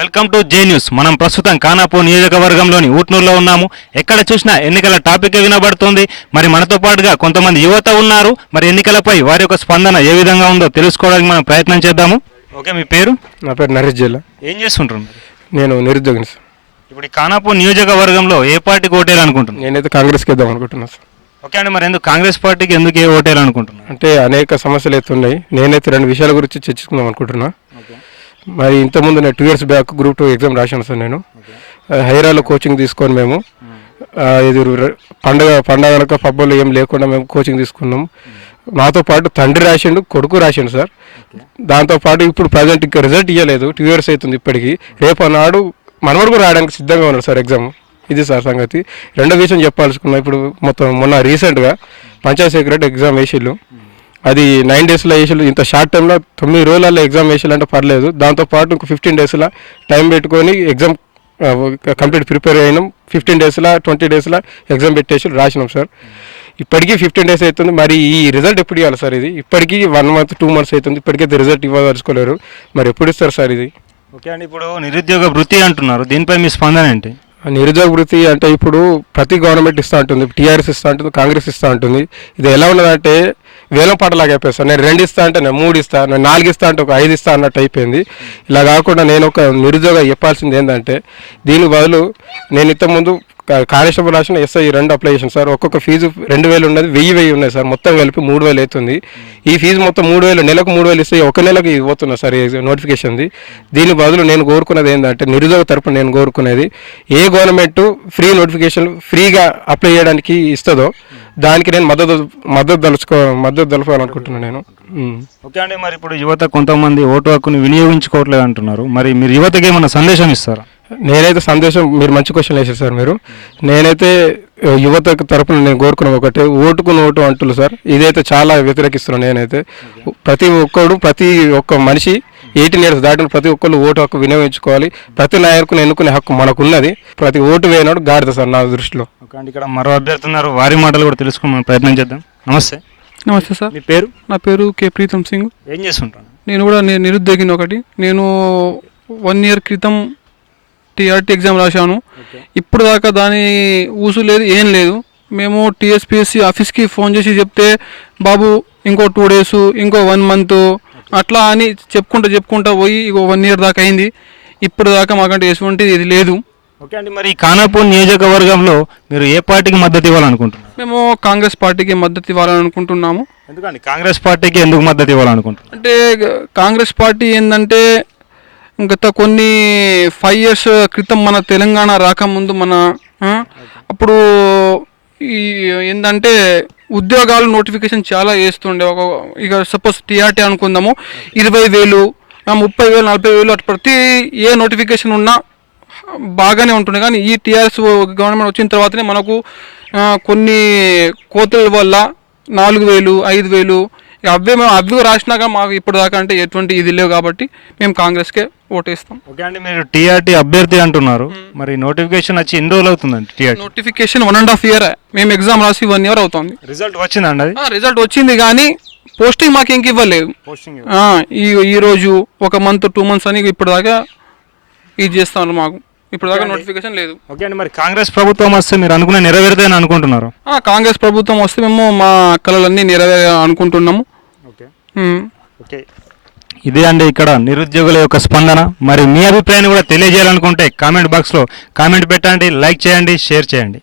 Welcome to J news. మనం ప్రస్తుతం ఖానాపూర్ నియోజకవర్గంలోని ఊట్నూరులో ఉన్నాము. ఎక్కడ చూసినా ఎన్నికల టాపిక్ వినబడుతుంది. మరి మనతో పాటుగా కొంతమంది యువత ఉన్నారు. మరి ఎన్నికలపై వారి యొక్క స్పందన ఏ విధంగా ఉందో తెలుసుకోవడానికి మనం ప్రయత్నం చేద్దాము. ఓకే, మీ పేరు? నా పేరు నరేష్ జిల్లా. ఏం చేస్తుంటారు? నేను నిరుద్యోగిని సార్. ఇప్పుడు ఈ ఖానాపూర్ నియోజకవర్గంలో ఏ పార్టీకి ఓటేయాలనుకుంటున్నారు? నేనైతే కాంగ్రెస్కి వేద్దాం అనుకుంటున్నాను సార్. ఓకే అండి, మరి ఎందుకు కాంగ్రెస్ పార్టీకి ఎందుకు ఓటేయాలనుకుంటున్నారు? అంటే అనేక సమస్యలు అయితే ఉన్నాయి. నేనైతే రెండు విషయాల గురించి చర్చించుకుందాం అనుకుంటున్నా. మరి ఇంతకుముందు నేను 2 years బ్యాక్ గ్రూప్ 2 ఎగ్జామ్ రాశాను సార్. నేను హైరాలో కోచింగ్ తీసుకొని మేము ఇది పండగలక పబ్బులు ఏం లేకుండా మేము కోచింగ్ తీసుకున్నాం. నాతో పాటు తండ్రి రాసిండు, కొడుకు రాసిండు సార్. దాంతోపాటు ఇప్పుడు ప్రజెంట్ ఇంకా రిజల్ట్ ఇవ్వలేదు. 2 years అవుతుంది ఇప్పటికి. రేపు నాడు మనవడు కూడా రాయడానికి సిద్ధంగా ఉన్నాడు సార్ ఎగ్జామ్. ఇది సార్ సంగతి. రెండో విషయం చెప్పాల్సుకున్నాం. ఇప్పుడు మొన్న రీసెంట్గా పంచాయత్ సెక్రటరీ ఎగ్జామ్ వేసిళ్ళు. అది 9 daysలో వేసిళ్ళు. ఇంత షార్ట్ టైంలో 9 రోజులలో ఎగ్జామ్ వేసిల్లంటే పర్లేదు. దాంతోపాటు ఇంకో 15 daysలో టైం పెట్టుకొని ఎగ్జామ్ కంప్లీట్ ప్రిపేర్ అయినాం. 15 daysలో 20 daysలో ఎగ్జామ్ పెట్టేసి రాసినాం సార్. ఇప్పటికీ 15 days అవుతుంది. మరి ఈ రిజల్ట్ ఎప్పుడు ఇవ్వాలి సార్? ఇది ఇప్పటికీ 1 month 2 months అవుతుంది. ఇప్పటికైతే రిజల్ట్ ఇవ్వదలుచుకోలేరు. మరి ఎప్పుడు ఇస్తారు సార్ ఇది? ఓకే అండి, ఇప్పుడు నిరుద్యోగ వృత్తి అంటున్నారు, దీనిపై మీ స్పందన ఏంటి? నిరుద్యోగ వృత్తి అంటే ఇప్పుడు ప్రతి గవర్నమెంట్ ఇస్తూ ఉంటుంది. టీఆర్ఎస్ ఇస్తూ ఉంటుంది, కాంగ్రెస్ ఇస్తూ ఉంటుంది. ఇది ఎలా ఉన్నదంటే వేలం పాటలాగా అయిపోయింది సార్. నేను 2 ఇస్తా అంటే నేను 3 ఇస్తా, నేను 4 ఇస్తా అంటే ఒక 5 ఇస్తా అన్నట్టు అయిపోయింది. ఇలా కాకుండా నేను ఒక నిరుద్యోగ చెప్పాల్సింది ఏంటంటే, దీని బదులు నేను ఇంతకుముందు కానిస్టేబుల్ రాసిన ఎస్ఐ 2 అప్లై చేసాను సార్. ఒక్కొక్క ఫీజు 2000 ఉన్నది, 1000 ఉన్నాయి సార్. మొత్తం కలిపి 3000 అవుతుంది. ఈ ఫీజు మొత్తం 3000, నెలకు 3000 ఇస్తే ఒక నెలకి పోతున్నా సార్ నోటిఫికేషన్ది. దీని బదులు నేను కోరుకున్నది ఏంటంటే, నిరుద్యోగ తరపున నేను కోరుకునేది, ఏ గవర్నమెంట్ ఫ్రీ నోటిఫికేషన్ ఫ్రీగా అప్లై చేయడానికి ఇస్తుందో దానికి నేను మద్దతు తెలపాలనుకుంటున్నాను నేను. ఓకే అండి, మరి ఇప్పుడు యువత కొంతమంది ఓటు హక్కుని వినియోగించుకోవట్లేదు అంటున్నారు. మరి మీరు యువతకి ఏమైనా సందేశం ఇస్తారా? నేనైతే సందేశం, మీరు మంచి క్వశ్చన్ వేసారు సార్ మీరు. నేనైతే యువత తరపున నేను కోరుకున్న ఒకటే, ఓటుకు నోటు అంటున్నారు సార్. ఇదైతే చాలా వ్యతిరేకిస్తున్నాను. నేనైతే ప్రతి ఒక్క మనిషి 18 years దాటిన ప్రతి ఒక్కళ్ళు ఓటు హక్కు వినియోగించుకోవాలి. ప్రతి నాయకుని ఎన్నుకునే హక్కు మనకున్నది. ప్రతి ఓటు వేయనాడు గాడిద సార్ నా దృష్టిలో. ఓకే అండి, ఇక్కడ మరో అభ్యర్థి ఉన్నారు, వారి మాటలు కూడా తెలుసుకుని ప్రయత్నం చేద్దాం. నమస్తే. నమస్తే సార్. మీ పేరు? నా పేరు కే ప్రీతం సింగ్. ఏం చేస్తుంటాను? నేను కూడా నిరుద్యోగిని ఒకటి. నేను 1 year క్రితం టీఆర్టీ ఎగ్జామ్ రాశాను. ఇప్పుడు దాకా దాని ఊసు లేదు, ఏం లేదు. మేము టీఎస్పీఎస్సీ ఆఫీస్కి ఫోన్ చేసి చెప్తే, బాబు ఇంకో 2 days, ఇంకో 1 month అట్లా అని చెప్పుకుంటా పోయి ఇంకో 1 year దాకా అయింది. ఇప్పుడు దాకా మాకంటే ఎటువంటిది ఇది లేదు. ఓకే అండి, మరి ఖానాపూర్ నియోజకవర్గంలో మీరు ఏ పార్టీకి మద్దతు ఇవ్వాలనుకుంటున్నారు? మేము కాంగ్రెస్ పార్టీకి మద్దతు ఇవ్వాలనుకుంటున్నాము. ఎందుకండి కాంగ్రెస్ పార్టీకి ఎందుకు మద్దతు ఇవ్వాలనుకుంటున్నారు? అంటే కాంగ్రెస్ పార్టీ ఏంటంటే, గత కొన్ని 5 years క్రితం మన తెలంగాణ రాకముందు అప్పుడు ఈ ఏంటంటే ఉద్యోగాలు నోటిఫికేషన్ చాలా వేస్తుండే. ఇక సపోజ్ టీఆర్టీ అనుకుందాము, 20,000, 30,000, 40,000 అటు ప్రతి ఏ నోటిఫికేషన్ ఉన్నా బాగానే ఉంటుండే. కానీ ఈ టీఆర్ఎస్ గవర్నమెంట్ వచ్చిన తర్వాతనే మనకు కొన్ని కోతల వల్ల 4,000, 5,000 అవి రాసినాక మాకు ఇప్పుడు దాకా అంటే ఎటువంటి ఇది లేవు. కాబట్టి మేము కాంగ్రెస్కే ఓటేస్తాం. ఓకే అండి, మీరు టీఆర్టీ అభ్యర్థి అంటున్నారు, మరి నోటిఫికేషన్ వచ్చి ఎన్ని రోజులు అవుతుందండి? TRT notification 1.5 year. మేము ఎగ్జామ్ రాసి 1 year అవుతుంది. రిజల్ట్ వచ్చిందండి? అది రిజల్ట్ వచ్చింది కానీ పోస్టింగ్ మాకు ఇంక ఇవ్వలేదు. ఈ రోజు 1 month 2 months అని ఇప్పుడు దాకా ఇది చేస్తాను. మాకు ఇప్పుడు దాకా నోటిఫికేషన్ లేదు. ఓకే అండి, మరి కాంగ్రెస్ ప్రభుత్వం వస్తే మీరు అనుకునే నెరవేరుతాయని అనుకుంటున్నారు? కాంగ్రెస్ ప్రభుత్వం వస్తే మేము మా కళలన్నీ అనుకుంటున్నాము. ఓకే, ఇదే అండి ఇక్కడ నిరుద్యోగుల యొక్క స్పందన. మరి మీ అభిప్రాయాన్ని కూడా తెలియజేయాలనుకుంటే కామెంట్ బాక్స్లో కామెంట్ పెట్టండి, లైక్ చేయండి, షేర్ చేయండి.